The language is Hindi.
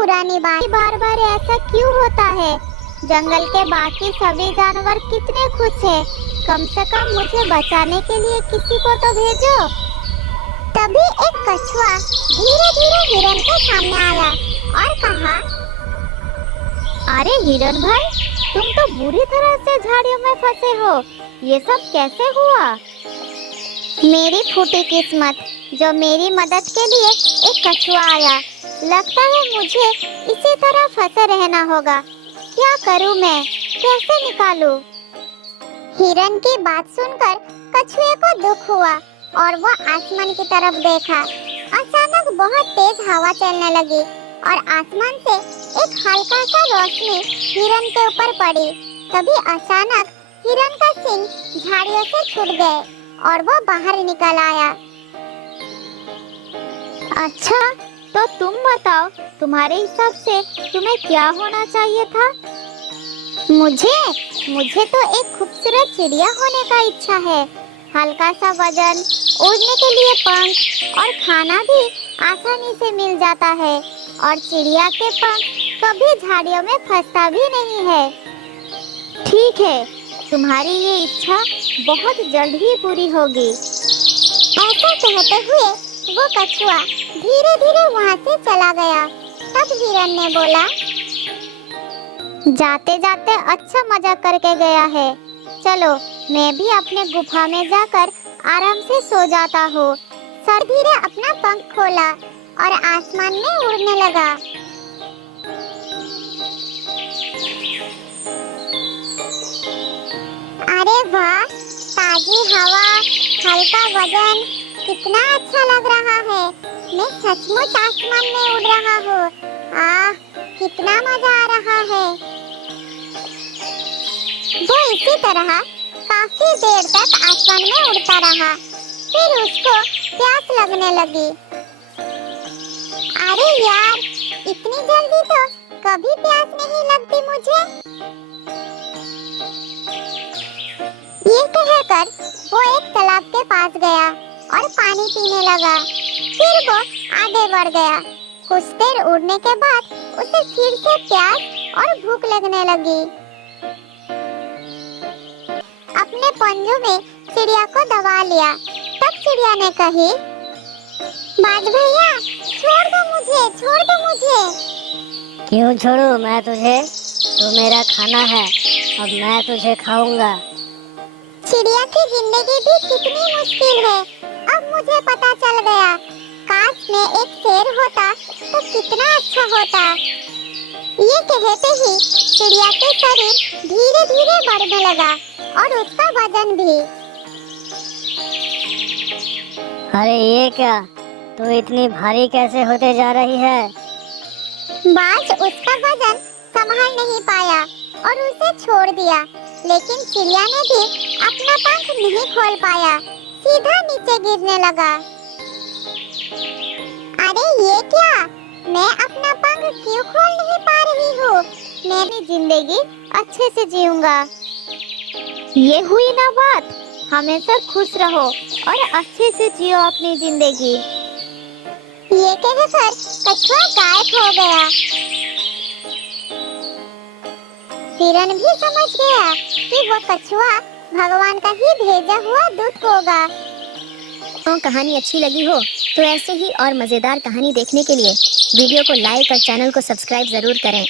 पुरानी बात, बार बार ऐसा क्यों होता है? जंगल के बाकी सभी जानवर कितने खुश हैं। कम से कम मुझे बचाने के लिए किसी को तो भेजो। तभी एक कछुआ धीरे धीरे हिरन के सामने आया और कहा, अरे हिरन भाई, तुम तो बुरी तरह से झाड़ियों में फंसे हो। ये सब कैसे हुआ? मेरी फूटी किस्मत, जो मेरी मदद के लिए एक कछुआ आया। लगता है मुझे इसी तरह फंसे रहना होगा। क्या करूं मैं, कैसे निकालूं? हिरन की बात सुनकर कछुए को दुख हुआ और वह आसमान की तरफ देखा। अचानक बहुत तेज हवा चलने लगी और आसमान से एक हल्का सा रोशनी हिरन के ऊपर पड़ी। तभी अचानक हिरन का सींग झाड़ियों से छूट गए और वह बाहर निकल आया। अच्छा, तो तुम बताओ, तुम्हारे हिसाब से तुम्हें क्या होना चाहिए था? मुझे तो एक खूबसूरत चिड़िया होने का इच्छा है। हल्का सा वजन, उड़ने के लिए पंख और खाना भी आसानी से मिल जाता है। और चिड़िया के पंख कभी झाड़ियों में फंसता भी नहीं है। ठीक है, तुम्हारी ये इच्छा बहुत जल्द ही पूरी होगी। ऐसा कहते हुए वो कछुआ धीरे धीरे वहाँ से चला गया। तब हिरन ने बोला, जाते जाते अच्छा मजा करके गया है। चलो, मैं भी अपने गुफा में जाकर आराम से सो जाता हूँ। सर धीरे अपना पंख खोला और आसमान में उड़ने लगा। अरे वाह, ताजी हवा, हल्का वजन, कितना अच्छा लग रहा है। मैं सचमुच आसमान में उड़ रहा हूँ। आह, कितना मजा आ रहा है। वो इसी तरह काफी देर तक आसमान में उड़ता रहा। फिर उसको प्यास लगने लगी। अरे यार, इतनी जल्दी तो कभी प्यास नहीं लगती मुझे। ये कहकर वो एक तालाब के पास गया और पानी पीने लगा। फिर वो आगे बढ़ गया। कुछ देर उड़ने के बाद उसे फिर से प्यास और भूख लगने लगी। अपने पंजों में चिड़िया को दबा लिया। तब चिड़िया ने कही, बाज भैया, छोड़ दो मुझे, छोड़ दो मुझे। क्यों छोड़ूं मैं तुझे? तू मेरा खाना है, अब मैं तुझे खाऊंगा। चिड़िया की जिंदगी भी कितनी मुश्किल है, अब मुझे पता चल गया। काश मैं एक शेर होता तो कितना अच्छा होता। ये कहते ही चिड़िया के शरीर धीरे धीरे बढ़ने लगा और उसका वजन भी। अरे ये क्या, तू इतनी भारी कैसे होते जा रही है? बाज उसका वजन संभाल नहीं पाया और उसे छोड़ दिया। लेकिन चिड़िया ने भी अपना पंख नहीं खोल पाया, सीधा नीचे गिरने लगा। अरे ये क्या, मैं अपना पंख क्यों खोल नहीं पा रही हूँ? मैं भी जिंदगी अच्छे से जीऊंगा। ये हुई ना बात। हमेशा खुश रहो और अच्छे से जियो अपनी जिंदगी। ये कहकर कछुआ गायब हो गया। हिरन भी समझ गया कि वो कछुआ भगवान का ही भेजा हुआ दूत होगा। तो कहानी अच्छी लगी हो तो ऐसे ही और मजेदार कहानी देखने के लिए वीडियो को लाइक और चैनल को सब्सक्राइब जरूर करें।